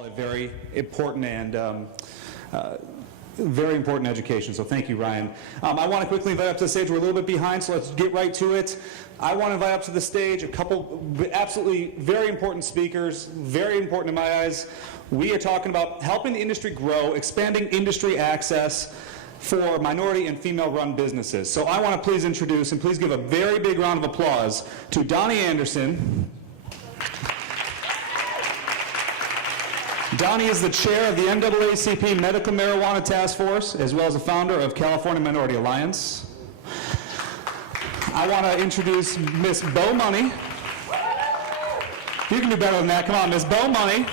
A very important and very important education, so thank you, Ryan. I want to quickly invite up to the stage. We're a little bit behind, so let's get right to it. I want to invite up to the stage a couple absolutely very important speakers, very important in my eyes. We are talking about helping the industry grow, expanding industry access for minority and female-run businesses. So I want to please introduce and please give a very big round of applause to Donnie Anderson. Donnie is the chair of the NAACP Medical Marijuana Task Force, as well as the founder of California Minority Alliance. I want to introduce Miss Bo Money. You can do better than that. Come on, Miss Bo Money.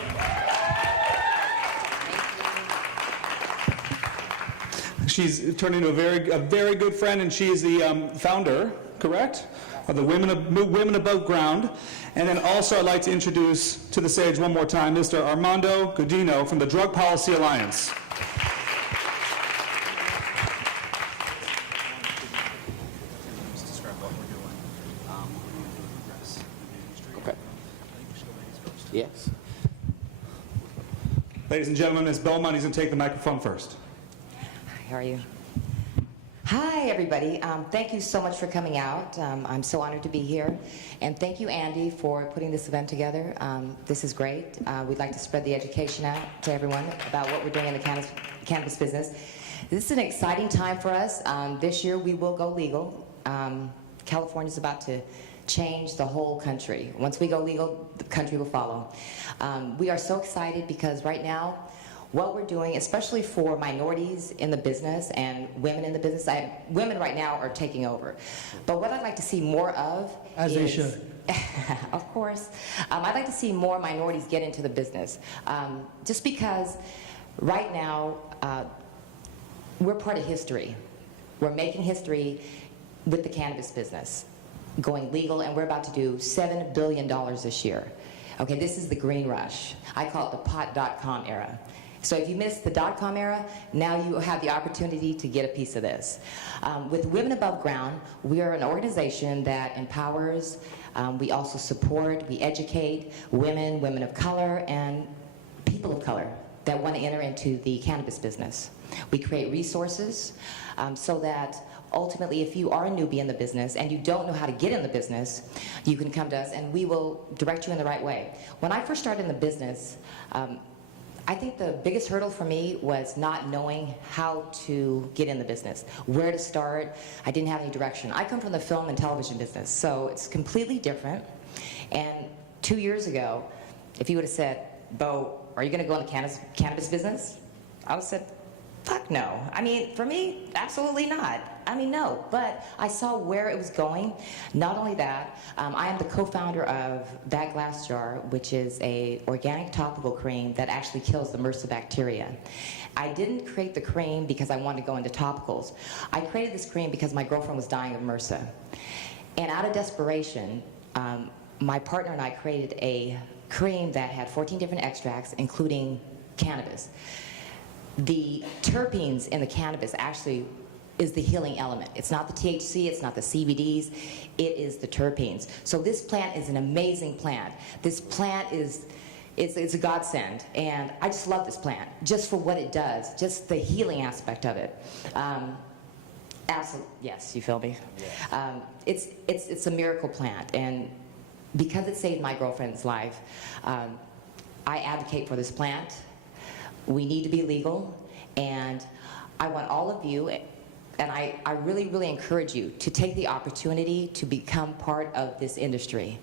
She's turned into a very good friend, and she is the founder, correct, of the Women Abuv Ground. And then also I'd like to introduce to the stage one more time Mr. Armando Godino from the Drug Policy Alliance. Okay. Yes. Ladies and gentlemen, Ms. Belmonte's going to take the microphone first. Hi, how are you? Hi, everybody. Thank you so much for coming out. I'm so honored to be here. And thank you, Andy, for putting this event together. This is great. We'd like to spread the education out to everyone about what we're doing in the cannabis business. This is an exciting time for us. This year, we will go legal. California's about to change the whole country. Once we go legal, the country will follow. We are so excited because right now, what we're doing, especially for minorities in the business and women in the business, women right now are taking over. But what I'd like to see more of As is, they should. of course, I'd like to see more minorities get into the business. Just because right now, we're part of history. We're making history with the cannabis business, going legal, and we're about to do $7 billion this year. Okay, this is the green rush. I call it the pot.com era. So if you missed the .com era, now you have the opportunity to get a piece of this. With Women Abuv Ground, we are an organization that empowers, we also support, we educate women, women of color, and people of color that want to enter into the cannabis business. We create resources so that ultimately, if you are a newbie in the business and you don't know how to get in the business, you can come to us and we will direct you in the right way. When I first started in the business, I think the biggest hurdle for me was not knowing how to get in the business, where to start. I didn't have any direction. I come from the film and television business, so it's completely different. And 2 years ago, if you would have said, Bo, are you going to go in the cannabis business? I would have said, fuck no. I mean, for me, absolutely not. I mean, no. But I saw where it was going. Not only that, I am the co-founder of That Glass Jar, which is a organic topical cream that actually kills the MRSA bacteria. I didn't create the cream because I wanted to go into topicals. I created this cream because my girlfriend was dying of MRSA. And out of desperation, my partner and I created a cream that had 14 different extracts, including cannabis. The terpenes in the cannabis actually is the healing element. It's not the THC, it's not the CBDs, it is the terpenes. So this plant is an amazing plant. This plant is, it's a godsend, and I just love this plant, just for what it does, just the healing aspect of it. Absolutely, yes, you feel me? Yes. It's a miracle plant, and because it saved my girlfriend's life, I advocate for this plant. We need to be legal, and I want all of you, and I really, really encourage you to take the opportunity to become part of this industry.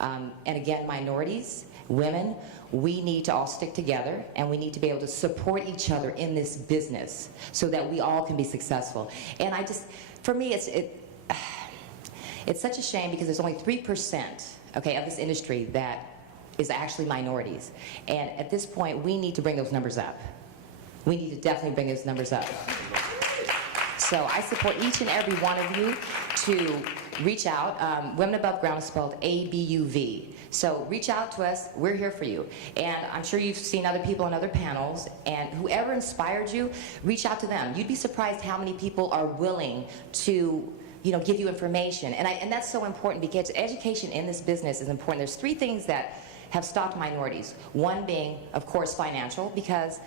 And again, minorities, women, we need to all stick together, and we need to be able to support each other in this business so that we all can be successful. And I just, for me, it's such a shame because there's only 3%, okay, of this industry that is actually minorities. And at this point, we need to bring those numbers up. We need to definitely bring those numbers up. So I support each and every one of you to reach out. Women Abuv Ground is spelled A-B-U-V. So reach out to us. We're here for you. And I'm sure you've seen other people on other panels, and whoever inspired you, reach out to them. You'd be surprised how many people are willing to give you information. And that's so important because education in this business is important. There's 3 things that have stopped minorities. One being, of course, financial, because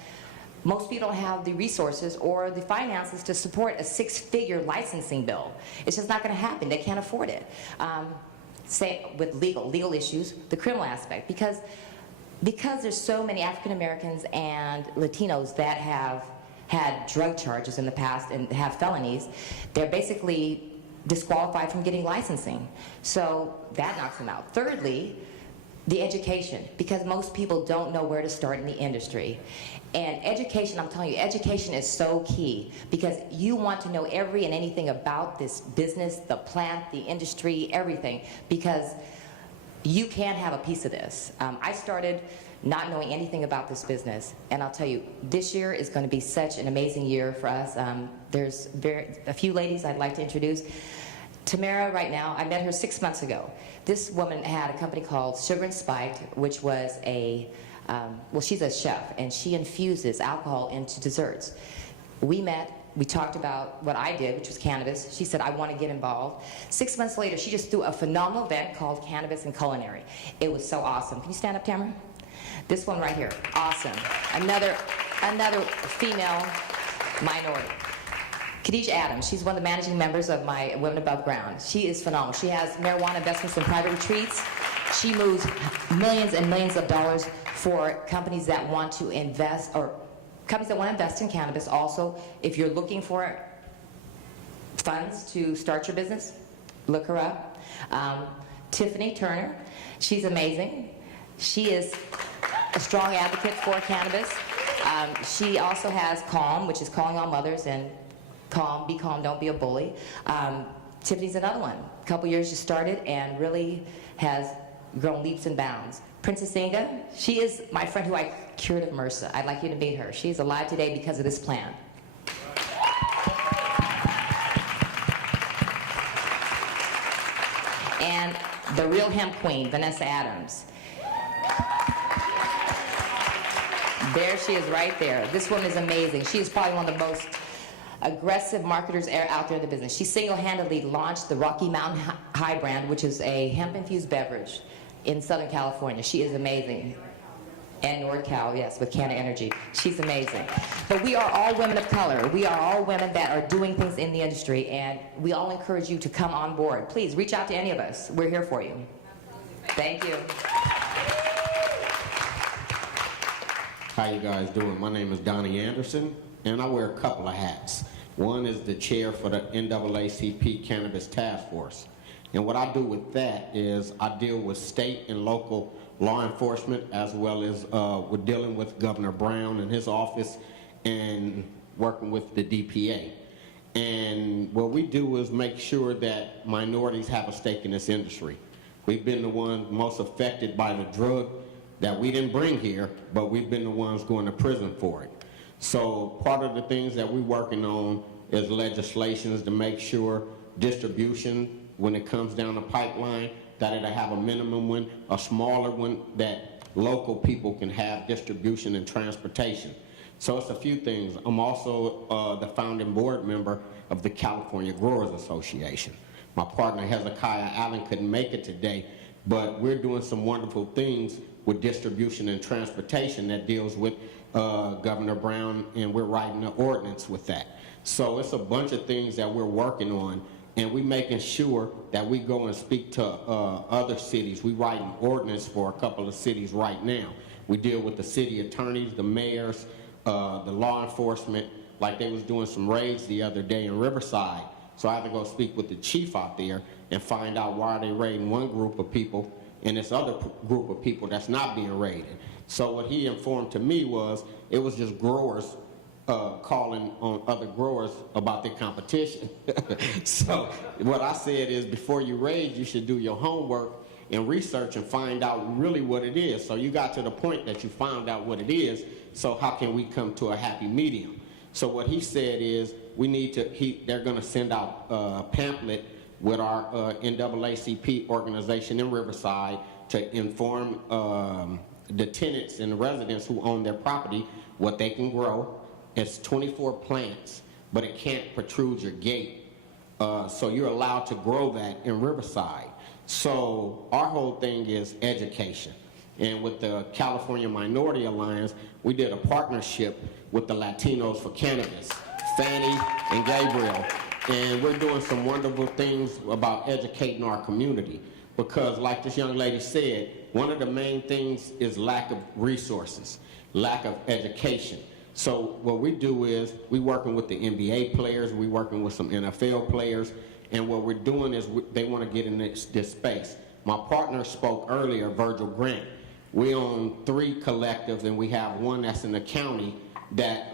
most people don't have the resources or the finances to support a 6-figure licensing bill. It's just not going to happen. They can't afford it. Same with legal issues, the criminal aspect, because there's so many African Americans and Latinos that have had drug charges in the past and have felonies, they're basically disqualified from getting licensing. So that knocks them out. Thirdly, the education, because most people don't know where to start in the industry. And education, I'm telling you, education is so key, because you want to know every and anything about this business, the plant, the industry, everything, because you can have a piece of this. I started not knowing anything about this business, and I'll tell you, this year is going to be such an amazing year for us. There's a few ladies I'd like to introduce. Tamara, right now, I met her 6 months ago. This woman had a company called Sugar and Spiked, which was well, she's a chef, and she infuses alcohol into desserts. We met, we talked about what I did, which was cannabis. She said, I want to get involved. 6 months later, she just threw a phenomenal event called Cannabis and Culinary. It was so awesome. Can you stand up, Tamara? This one right here, awesome. Another female minority. Khadijah Adams, she's one of the managing members of my Women Abuv Ground. She is phenomenal. She has marijuana investments in private retreats. She moves millions and millions of dollars for companies that want to invest, or companies that want to invest in cannabis. Also, if you're looking for funds to start your business, look her up. Tiffany Turner, she's amazing. She is a strong advocate for cannabis. She also has Calm, which is calling all mothers, and Calm, be calm, don't be a bully. Tiffany's another one. A couple years just started and really has grown leaps and bounds. Princess Inga, she is my friend who I cured of MRSA. I'd like you to meet her. She's alive today because of this plan. And the real hemp queen, Vanessa Adams. There she is right there. This woman is amazing. She is probably one of the most aggressive marketers out there in the business. She single-handedly launched the Rocky Mountain High brand, which is a hemp-infused beverage in Southern California. She is amazing. And NorCal, yes, with Canada Energy. She's amazing. But we are all women of color. We are all women that are doing things in the industry, and we all encourage you to come on board. Please reach out to any of us. We're here for you. Thank you. How you guys doing? My name is Donnie Anderson, and I wear a couple of hats. One is the chair for the NAACP Cannabis Task Force. And what I do with that is I deal with state and local law enforcement, as well as we're dealing with Governor Brown and his office and working with the DPA. And what we do is make sure that minorities have a stake in this industry. We've been the ones most affected by the drug that we didn't bring here, but we've been the ones going to prison for it. So part of the things that we're working on is legislations to make sure distribution, when it comes down the pipeline, that it'll have a minimum one, a smaller one, that local people can have distribution and transportation. So it's a few things. I'm also the founding board member of the California Growers Association. My partner Hezekiah Allen couldn't make it today, but we're doing some wonderful things with distribution and transportation that deals with Governor Brown, and we're writing an ordinance with that. So it's a bunch of things that we're working on, and we're making sure that we go and speak to other cities. We write an ordinance for a couple of cities right now. We deal with the city attorneys, the mayors, the law enforcement, like they was doing some raids the other day in Riverside. So I had to go speak with the chief out there and find out why they raiding one group of people and this other group of people that's not being raided. So what he informed to me was it was just growers calling on other growers about their competition. So what I said is, before you raid, you should do your homework and research and find out really what it is. So you got to the point that you found out what it is, so how can we come to a happy medium? So what he said is, we need to, they're gonna send out a pamphlet with our NAACP organization in Riverside to inform the tenants and the residents who own their property what they can grow. It's 24 plants, but it can't protrude your gate. So you're allowed to grow that in Riverside. So our whole thing is education. And with the California Minority Alliance, we did a partnership with the Latinos for Cannabis, Fannie and Gabriel. And we're doing some wonderful things about educating our community. Because like this young lady said, one of the main things is lack of resources, lack of education. So what we do is we working with the NBA players, we working with some NFL players, and what we're doing is they want to get in this space. My partner spoke earlier, Virgil Grant. We own 3 collectives, and we have one that's in the county that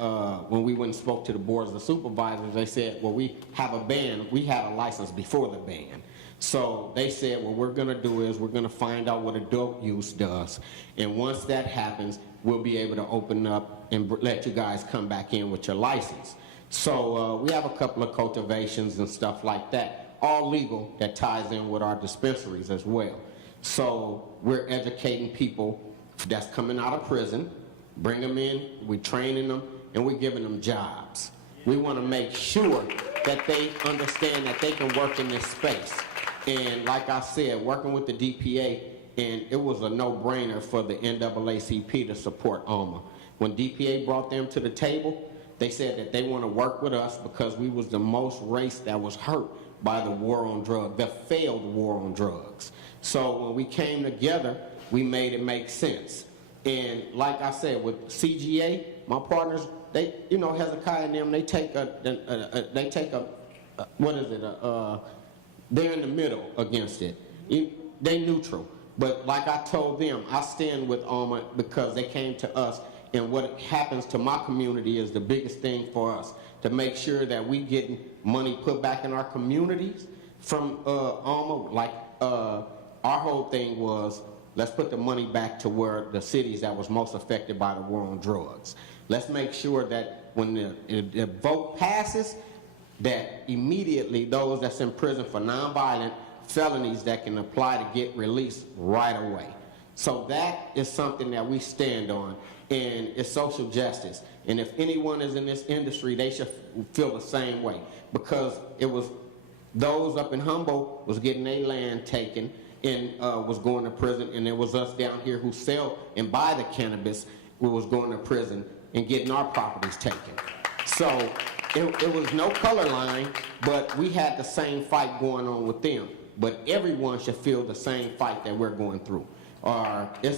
when we went and spoke to the boards of supervisors, they said, well, we have a ban. We had a license before the ban. So they said, what we're going to do is we're going to find out what adult use does. And once that happens, we'll be able to open up and let you guys come back in with your license. So we have a couple of cultivations and stuff like that, all legal, that ties in with our dispensaries as well. So we're educating people that's coming out of prison, bring them in, we're training them, and we're giving them jobs. We want to make sure that they understand that they can work in this space. And like I said, working with the DPA, and it was a no-brainer for the NAACP to support ALMA. When DPA brought them to the table, they said that they want to work with us because we was the most race that was hurt by the war on drugs, the failed war on drugs. So when we came together, we made it make sense. And like I said, with CGA, my partners, they, you know, Hezekiah and them, they take a what is it, they're in the middle against it. They neutral. But like I told them, I stand with ALMA because they came to us, and what happens to my community is the biggest thing for us, to make sure that we getting money put back in our communities from ALMA. Like our whole thing was, let's put the money back to where the cities that was most affected by the war on drugs. Let's make sure that when the vote passes, that immediately those that's in prison for nonviolent felonies that can apply to get released right away. So that is something that we stand on, and it's social justice. And if anyone is in this industry, they should feel the same way, because it was those up in Humboldt was getting their land taken and was going to prison, and it was us down here who sell and buy the cannabis who was going to prison and getting our properties taken. So it was no color line, but we had the same fight going on with them. But everyone should feel the same fight that we're going through. Or it's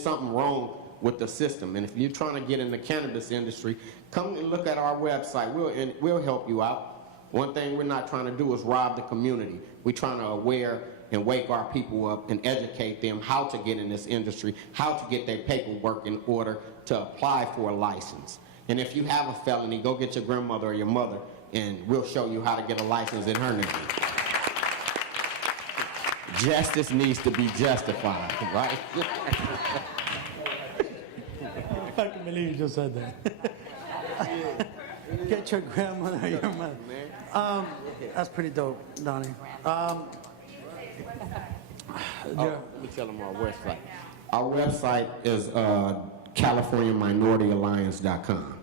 something wrong with the system. And if you're trying to get in the cannabis industry, come and look at our website. We'll help you out. One thing we're not trying to do is rob the community. We're trying to aware and wake our people up and educate them how to get in this industry, how to get their paperwork in order to apply for a license. And if you have a felony, go get your grandmother or your mother, and we'll show you how to get a license in her name. Justice needs to be justified, right? I can't believe you just said that. Get your grandmother or your mother. That's pretty dope, Donnie. Let me tell them our website. Our website is CaliforniaMinorityAlliance.com.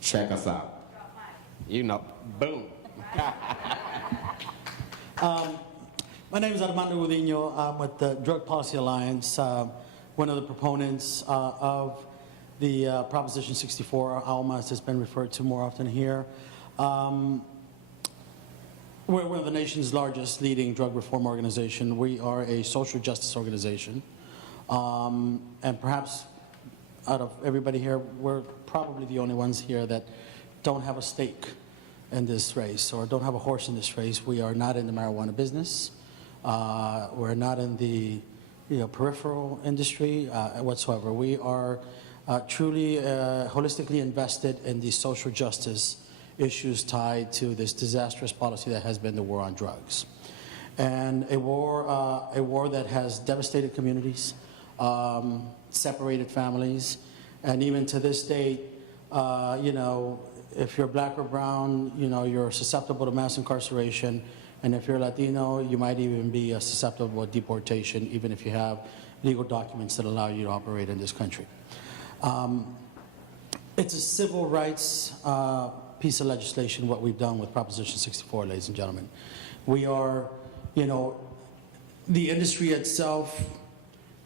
Check us out. You know, boom. My name is Armando Udino. I'm with the Drug Policy Alliance, one of the proponents of the Proposition 64, ALMA, as it's been referred to more often here. We're one of the nation's largest leading drug reform organization. We are a social justice organization. And perhaps out of everybody here, we're probably the only ones here that don't have a stake in this race or don't have a horse in this race. We are not in the marijuana business. We're not in the peripheral industry whatsoever. We are truly holistically invested in the social justice issues tied to this disastrous policy that has been the war on drugs. And a war that has devastated communities, separated families, and even to this date, if you're black or brown, you're susceptible to mass incarceration, and if you're Latino, you might even be susceptible to deportation, even if you have legal documents that allow you to operate in this country. It's a civil rights piece of legislation, what we've done with Proposition 64, ladies and gentlemen. We are, the industry itself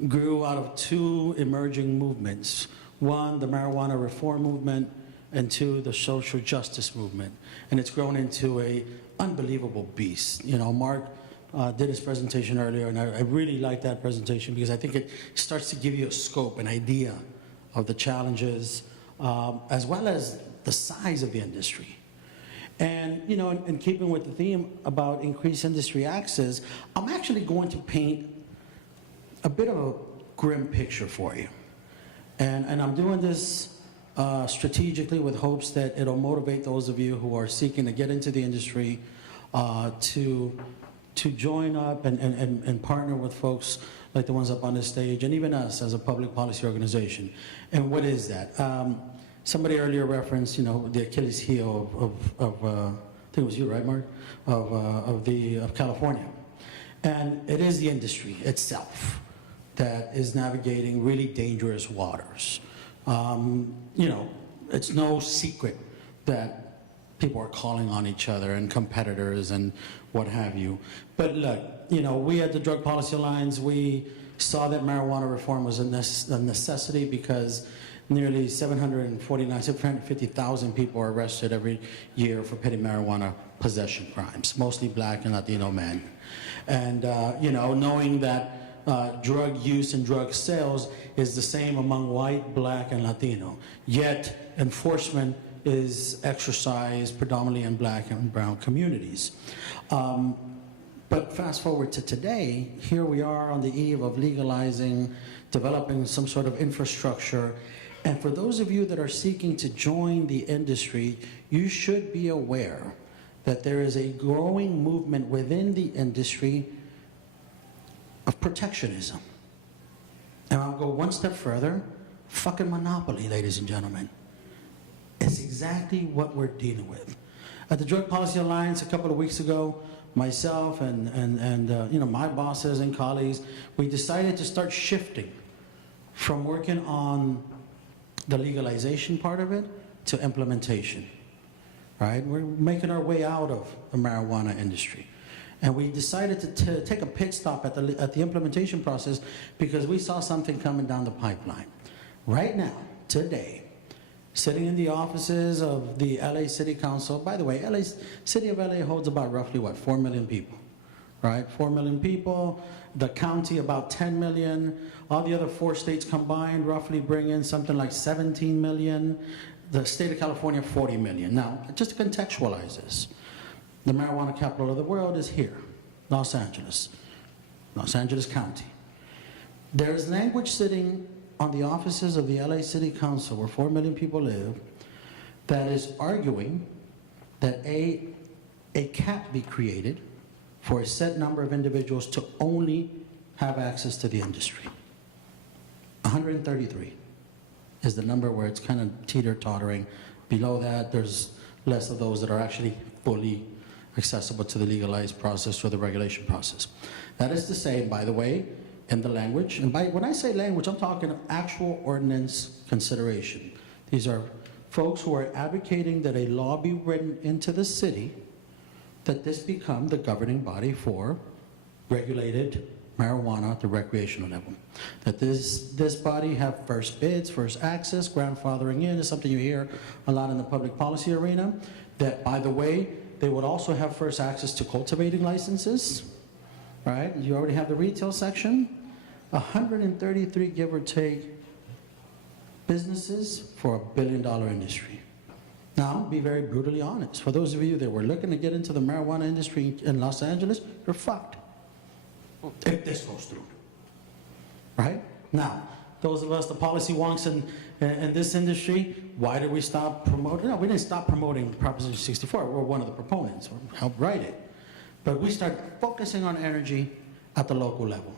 grew out of two emerging movements. One, the marijuana reform movement, and two, the social justice movement. And it's grown into a unbelievable beast. You know, Mark did his presentation earlier, and I really like that presentation because I think it starts to give you a scope, an idea of the challenges, as well as the size of the industry. And, you know, in keeping with the theme about increased industry access, I'm actually going to paint a bit of a grim picture for you. And I'm doing this strategically with hopes that it'll motivate those of you who are seeking to get into the industry to join up and partner with folks like the ones up on this stage, and even us as a public policy organization. And what is that? Somebody earlier referenced, you know, the Achilles heel of I think it was you, right, Mark? Of California. And it is the industry itself that is navigating really dangerous waters. You know, it's no secret that people are calling on each other and competitors and what have you. But look, you know, we at the Drug Policy Alliance, we saw that marijuana reform was a necessity because nearly 750,000 people are arrested every year for petty marijuana possession crimes, mostly black and Latino men. And, you know, knowing that drug use and drug sales is the same among white, black, and Latino, yet enforcement is exercised predominantly in black and brown communities. But fast forward to today, here we are on the eve of legalizing, developing some sort of infrastructure. And for those of you that are seeking to join the industry, you should be aware that there is a growing movement within the industry of protectionism. And I'll go one step further, fucking monopoly, ladies and gentlemen. It's exactly what we're dealing with. At the Drug Policy Alliance a couple of weeks ago, myself and you know, my bosses and colleagues, we decided to start shifting from working on the legalization part of it to implementation, right? We're making our way out of the marijuana industry. And we decided to take a pit stop at the implementation process because we saw something coming down the pipeline. Right now, today, sitting in the offices of the LA City Council, by the way, City of LA holds about roughly, what, 4 million people, right? 4 million people, the county about 10 million, all the other 4 states combined roughly bring in something like 17 million, the state of California 40 million. Now, just to contextualize this, the marijuana capital of the world is here, Los Angeles County. There is language sitting on the offices of the LA City Council, where 4 million people live, that is arguing that a cap be created for a set number of individuals to only have access to the industry. 133 is the number where it's kind of teeter-tottering. Below that, there's less of those that are actually fully accessible to the legalized process or the regulation process. That is to say, by the way, in the language, and when I say language, I'm talking of actual ordinance consideration. These are folks who are advocating that a law be written into the city that this become the governing body for regulated marijuana at the recreational level. That this body have first bids, first access, grandfathering in is something you hear a lot in the public policy arena. That, by the way, they would also have first access to cultivating licenses, right? You already have the retail section. 133, give or take, businesses for a $1 billion industry. Now, I'll be very brutally honest. For those of you that were looking to get into the marijuana industry in Los Angeles, you're fucked if this goes through, right? Now, those of us, the policy wonks in this industry, why did we stop promoting? No, we didn't stop promoting Proposition 64. We're one of the proponents, or helped write it. But we started focusing on energy at the local level.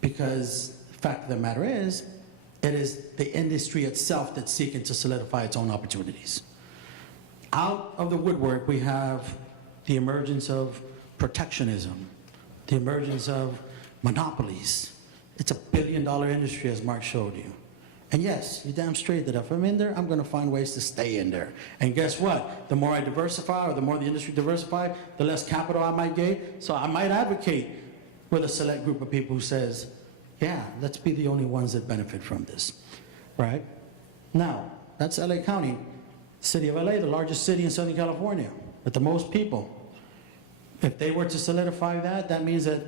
Because the fact of the matter is, it is the industry itself that's seeking to solidify its own opportunities. Out of the woodwork, we have the emergence of protectionism, the emergence of monopolies. It's a $1 billion industry, as Mark showed you. And yes, you're damn straight that if I'm in there, I'm going to find ways to stay in there. And guess what? The more I diversify, or the more the industry diversifies, the less capital I might get. So I might advocate with a select group of people who says, yeah, let's be the only ones that benefit from this, right? Now, that's LA County. City of LA, the largest city in Southern California, with the most people. If they were to solidify that, that means that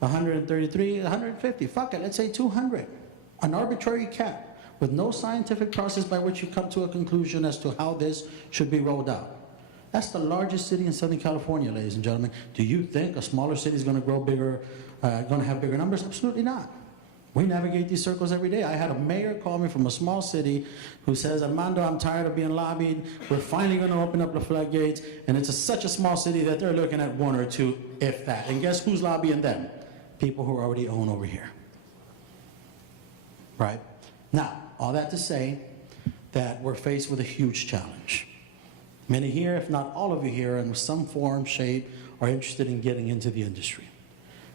133, 150, fuck it, let's say 200. An arbitrary cap with no scientific process by which you come to a conclusion as to how this should be rolled out. That's the largest city in Southern California, ladies and gentlemen. Do you think a smaller city is going to grow bigger, going to have bigger numbers? Absolutely not. We navigate these circles every day. I had a mayor call me from a small city who says, Armando, I'm tired of being lobbied. We're finally going to open up the floodgates. And it's such a small city that they're looking at one or two, if that. And guess who's lobbying them? People who already own over here. Right? Now, all that to say that we're faced with a huge challenge. Many here, if not all of you here, in some form, shape, are interested in getting into the industry.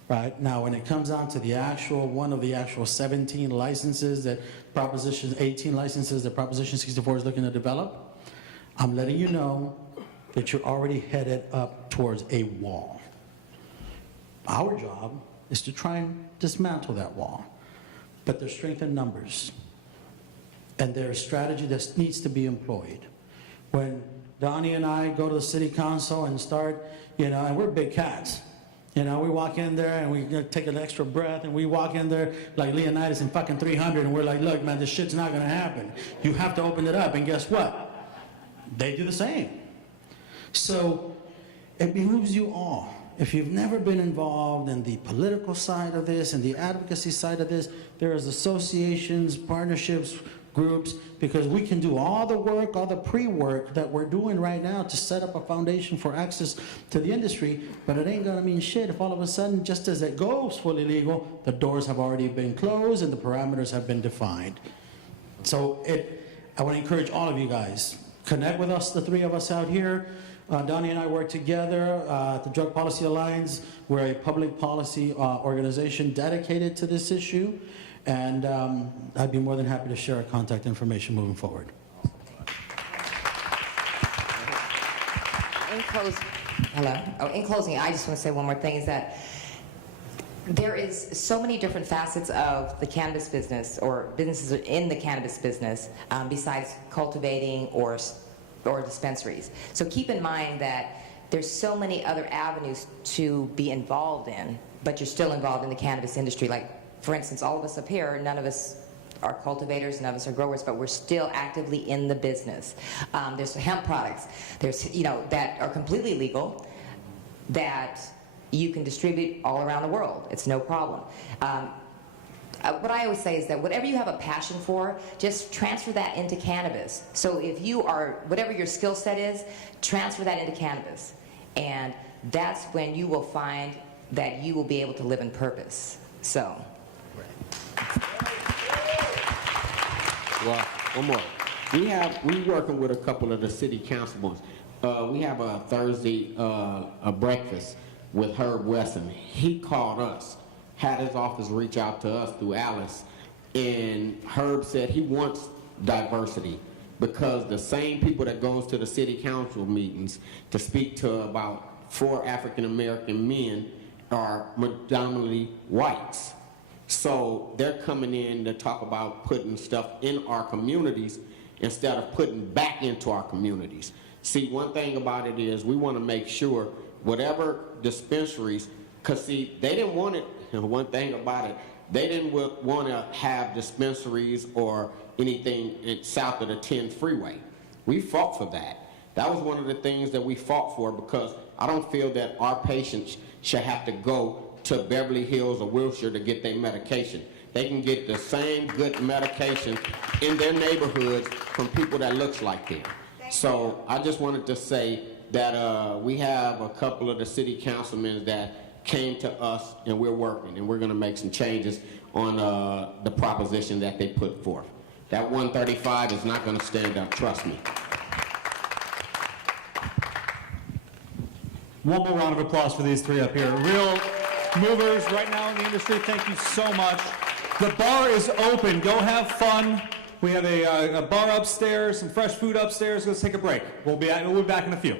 Right? Now, when it comes down to the actual, one of the actual 17 licenses that 18 licenses that Proposition 64 is looking to develop, I'm letting you know that you're already headed up towards a wall. Our job is to try and dismantle that wall. But there's strength in numbers. And there's strategy that needs to be employed. When Donnie and I go to the city council and start, and we're big cats. We walk in there and we take an extra breath and we walk in there like Leonidas in fucking 300 and we're like, look, man, this shit's not going to happen. You have to open it up. And guess what? They do the same. So it behooves you all. If you've never been involved in the political side of this and the advocacy side of this, there is associations, partnerships, groups, because we can do all the work, all the pre-work that we're doing right now to set up a foundation for access to the industry, but it ain't gonna mean shit if all of a sudden, just as it goes fully legal, the doors have already been closed and the parameters have been defined. So I wanna encourage all of you guys, connect with us, the three of us out here. Donnie and I work together at the Drug Policy Alliance. We're a public policy organization dedicated to this issue. And I'd be more than happy to share our contact information moving forward. In closing, I just want to say one more thing, is that there is so many different facets of the cannabis business, or businesses in the cannabis business, besides cultivating or dispensaries. So keep in mind that there's so many other avenues to be involved in, but you're still involved in the cannabis industry. Like, for instance, all of us up here, none of us are cultivators, none of us are growers, but we're still actively in the business. There's hemp products, there's, that are completely legal, that you can distribute all around the world. It's no problem. What I always say is that whatever you have a passion for, just transfer that into cannabis. So if you are, whatever your skill set is, transfer that into cannabis. And that's when you will find that you will be able to live in purpose. So. Well, one more. We're working with a couple of the city councilmen. We have a Thursday a breakfast with Herb Wesson. He called us, had his office reach out to us through Alice, and Herb said he wants diversity because the same people that goes to the city council meetings to speak to about 4 African American men are predominantly whites. So they're coming in to talk about putting stuff in our communities instead of putting back into our communities. See, one thing about it is we want to make sure whatever dispensaries, because see, they didn't want it, one thing about it, they didn't want to have dispensaries or anything south of the 10 freeway. We fought for that. That was one of the things that we fought for, because I don't feel that our patients should have to go to Beverly Hills or Wilshire to get their medication. They can get the same good medication in their neighborhoods from people that looks like them. So I just wanted to say that we have a couple of the city councilmen that came to us, and we're working, and we're going to make some changes on the proposition that they put forth. That 135 is not going to stand up, trust me. One more round of applause for these three up here. Real movers right now in the industry. Thank you so much. The bar is open. Go have fun. We have a bar upstairs, some fresh food upstairs. Let's take a break. We'll be back in a few.